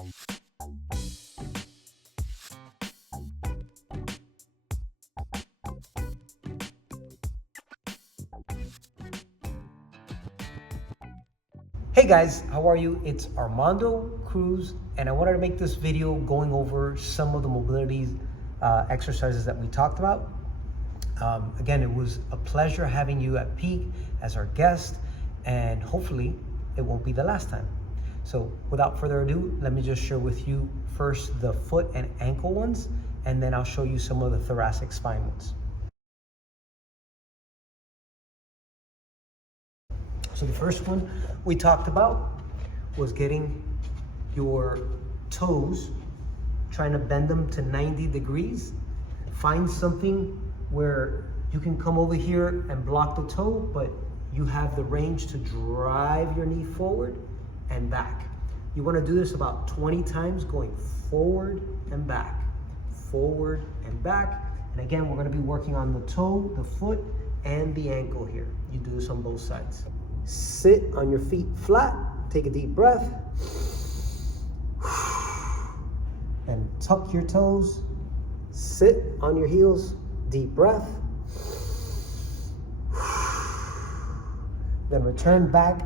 Hey guys, how are you? It's Armando Cruz, and I wanted to make this video going over some of the mobility exercises that we talked about. Again, it was a pleasure having you at Peak as our guest, and hopefully it won't be the last time. So without further ado, let me just share with you first the foot and ankle ones, and then I'll show you some of the thoracic spine ones. So the first one we talked about was getting your toes, trying to bend them to 90 degrees. Find something where you can come over here and block the toe, but you have the range to drive your knee forward and back. You want to do this about 20 times, going forward and back, forward and back. And again, we're going to be working on the toe, the foot, and the ankle here. You do this on both sides. Sit on your feet flat, take a deep breath, and tuck your toes. Sit on your heels, deep breath. Then return back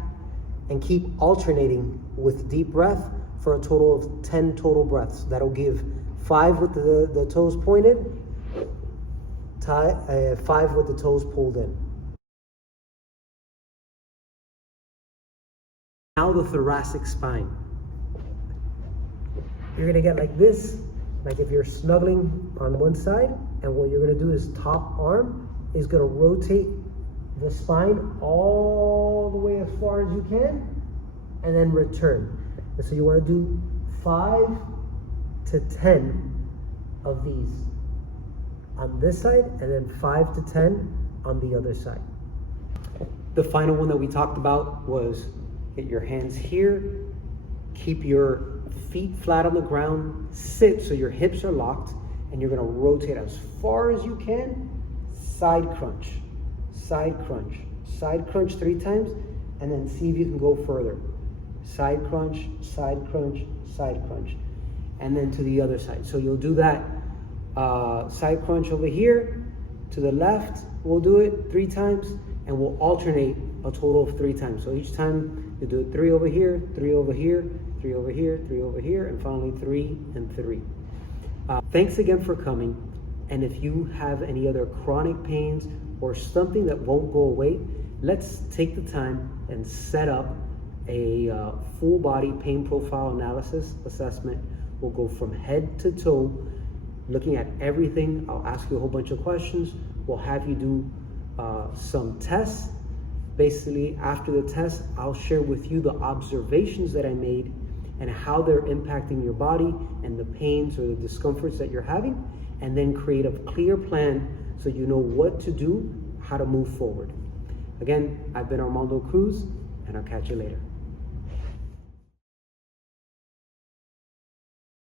and keep alternating with deep breath for a total of 10 total breaths. That'll give 5 with the toes pointed, 5 with the toes pulled in. Now the thoracic spine. You're gonna get like this, like if you're snuggling on one side, and what you're gonna do is top arm is gonna rotate the spine all the way as far as you can, and then return. And so you wanna do 5 to 10 of these on this side, and then 5 to 10 on the other side. The final one that we talked about was get your hands here, keep your feet flat on the ground, sit so your hips are locked, and you're gonna rotate as far as you can, side crunch, side crunch, side crunch 3 times, and then see if you can go further. Side crunch, side crunch, side crunch, and then to the other side. So you'll do that side crunch over here, to the left, we'll do it 3 times, and we'll alternate a total of 3 times. So each time you do it 3 over here, 3 over here, 3 over here, 3 over here, and finally 3 and 3. Thanks again for coming. And if you have any other chronic pains or something that won't go away, let's take the time and set up a full body pain profile analysis assessment. We'll go from head to toe, looking at everything. I'll ask you a whole bunch of questions. We'll have you do some tests. Basically, after the test, I'll share with you the observations that I made and how they're impacting your body and the pains or the discomforts that you're having, and then create a clear plan so you know what to do, how to move forward. Again, I've been Armando Cruz, and I'll catch you later.